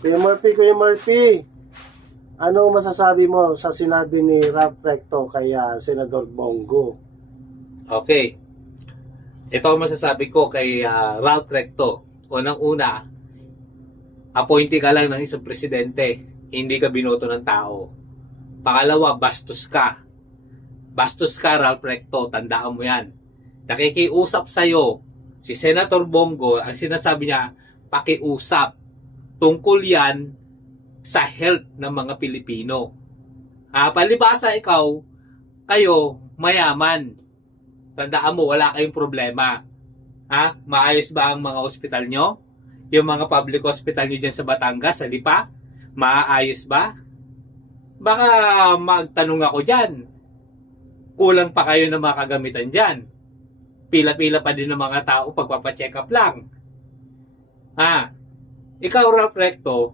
Kuya Murphy, ano masasabi mo sa sinabi ni Ralph Recto kay Senador Bongo? Okay. Ito ang masasabi ko kay Ralph Recto. Unang-una, appointee ka lang ng isang presidente. Hindi ka binoto ng tao. Pangalawa, bastos ka. Bastos ka, Ralph Recto. Tandaan mo yan. Nakikiusap sa'yo si Senator Bongo. Ang sinasabi niya, pakiusap. Tungkol yan sa health ng mga Pilipino. Palibasa kayo mayaman. Tandaan mo, wala kayong problema. Maayos ba ang mga ospital nyo? Yung mga public hospital nyo dyan sa Batangas, sa Lipa? Maayos ba? Baka magtanong ako dyan. Kulang pa kayo ng mga kagamitan dyan. Pila-pila pa din ng mga tao pagpapacheck up lang. Ikaw, Ralph Recto,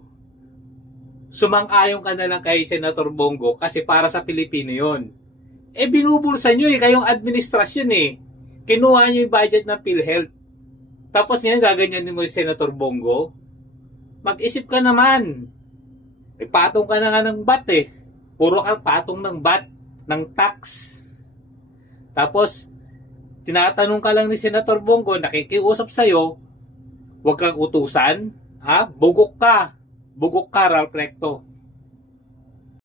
sumang-ayon ka na lang kay Senator Bongo kasi para sa Pilipino yon. Binubulsa nyo kayong administrasyon Kinuha nyo yung budget ng PhilHealth. Tapos ngayon gaganyanin mo yung Senator Bongo. Mag-isip ka naman. Patong ka na nga ng bat Puro ka patong ng bat, ng tax. Tapos, tinatanong ka lang ni Senator Bongo, nakikiusap sa'yo, huwag kang utusan. Bugok ka. Bugok ka, Ralph Recto.